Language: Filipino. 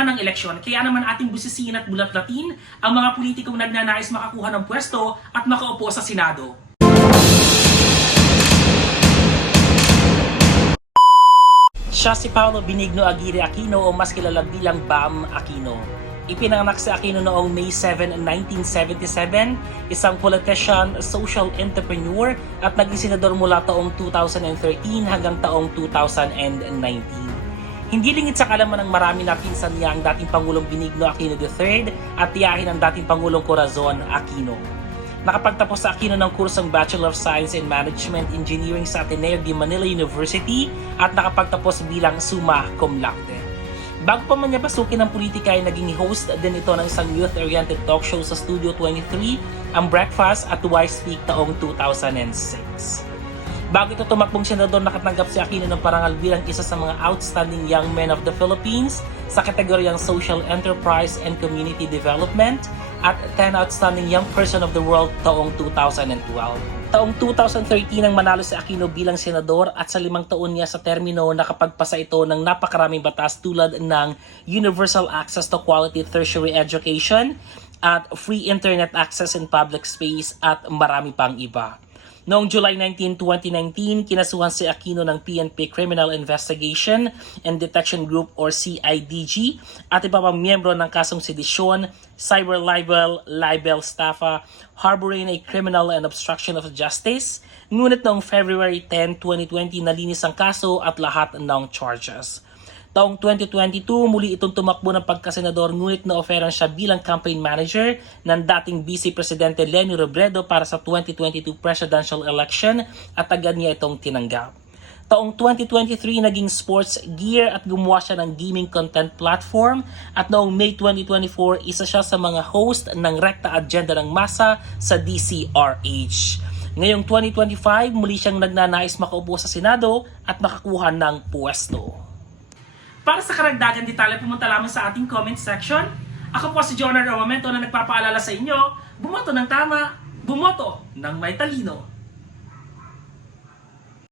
naman ang eleksyon, kaya naman ating busisiin at bulat-latin ang mga politikong nagnanais makakuha ng pwesto at makaupo sa Senado. Siya si Paolo Benigno Aguirre Aquino o mas kilala bilang Bam Aquino. Ipinanganak si Aquino noong May 7, 1977, isang politician, social entrepreneur at naging senador mula taong 2013 hanggang taong 2019. Hindi lingid sa kalaman ng marami na pinsan niya ang dating Pangulong Benigno Aquino III at tiyahin ang dating Pangulong Corazon Aquino. Nakapagtapos sa Aquino ng kursong Bachelor of Science in Management Engineering sa Ateneo de Manila University at nakapagtapos bilang summa cum laude. Bago pa man niya pasukin ng politika ay naging host din ito ng isang youth-oriented talk show sa Studio 23, ang Breakfast at Why Speak taong 2006. Bago ito tumakbong senador, nakatanggap si Aquino ng parangal bilang isa sa mga outstanding young men of the Philippines sa kategoryang Social Enterprise and Community Development at 10 Outstanding Young Person of the World taong 2012. Taong 2013 nang manalo si Aquino bilang senador at sa limang taon niya sa termino nakapagpasa ito ng napakaraming batas tulad ng Universal Access to Quality Tertiary Education at Free Internet Access in Public Space at marami pang iba. Noong July 19, 2019, kinasuhan si Aquino ng PNP Criminal Investigation and Detection Group or CIDG at iba pang miyembro ng kasong sedisyon, cyber libel, libel staffa, harboring a criminal and obstruction of justice. Ngunit noong February 10, 2020, nalinis ang kaso at lahat ng charges. Taong 2022, muli itong tumakbo ng pagkasenador ngunit na-offeran siya bilang campaign manager ng dating Vice Presidente Leni Robredo para sa 2022 presidential election at agad niya itong tinanggap. Taong 2023, naging sports gear at gumawa siya ng gaming content platform at noong May 2024, isa siya sa mga host ng Rekta Agenda ng Masa sa DCRH. Ngayong 2025, muli siyang nagnanais makaupo sa Senado at makakuha ng puwesto. Para sa karagdagan detalye, pumunta lamang sa ating comment section. Ako po si Jonah Romamento na nagpapaalala sa inyo, bumoto ng tama, bumoto ng may talino.